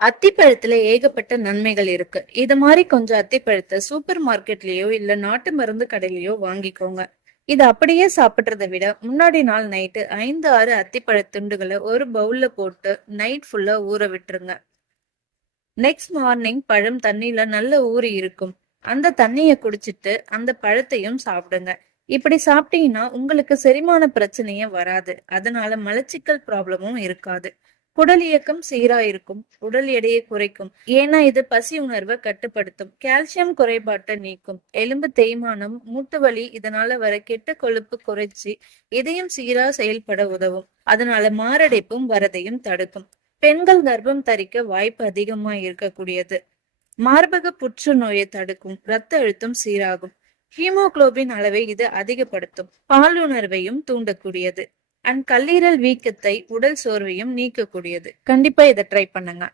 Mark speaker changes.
Speaker 1: அத்திப்பழத்துல ஏகப்பட்ட நன்மைகள் இருக்கு. இது மாதிரி கொஞ்சம் அத்திப்பழத்தை சூப்பர் மார்க்கெட்லயோ இல்ல நாட்டு மருந்து கடையிலயோ வாங்கிக்கோங்க. இது அப்படியே சாப்பிடுறதை விட முன்னாடி நாள் நைட்டு ஐந்து ஆறு அத்திப்பழ துண்டுகளை ஒரு பவுல்ல போட்டு நைட் ஃபுல்லா ஊற விட்டுருங்க. நெக்ஸ்ட் மார்னிங் பழம் தண்ணியில நல்ல ஊறி இருக்கும். அந்த தண்ணிய குடிச்சிட்டு அந்த பழத்தையும் சாப்பிடுங்க. இப்படி சாப்பிட்டீங்கன்னா உங்களுக்கு செரிமான பிரச்சனையே வராது. அதனால மலச்சிக்கல் ப்ராப்ளமும் இருக்காது. குடல் இயக்கம் சீராயிருக்கும் உடல் எடையை குறைக்கும். ஏன்னா இது பசி உணர்வை கட்டுப்படுத்தும். கால்சியம் குறைபாட்டை நீக்கும். எலும்பு தேய்மானம் மூட்டு வலி இதனால வர கெட்ட கொழுப்பு குறைச்சி இதயம் சீரா செயல்பட உதவும். அதனால மாரடைப்பும் வரதையும் தடுக்கும். பெண்கள் கர்ப்பம் தரிக்க வாய்ப்பு அதிகமா இருக்கக்கூடியது. மார்பக புற்றுநோயை தடுக்கும். இரத்த அழுத்தம் சீராகும். ஹீமோகுளோபின் அளவை இது அதிகப்படுத்தும். பாலுணர்வையும் தூண்டக்கூடியது. அண்ட் கல்லீரல் வீக்கத்தை உடல் சோர்வையும் நீக்கக்கூடியது. கண்டிப்பா இதை ட்ரை பண்ணுங்க.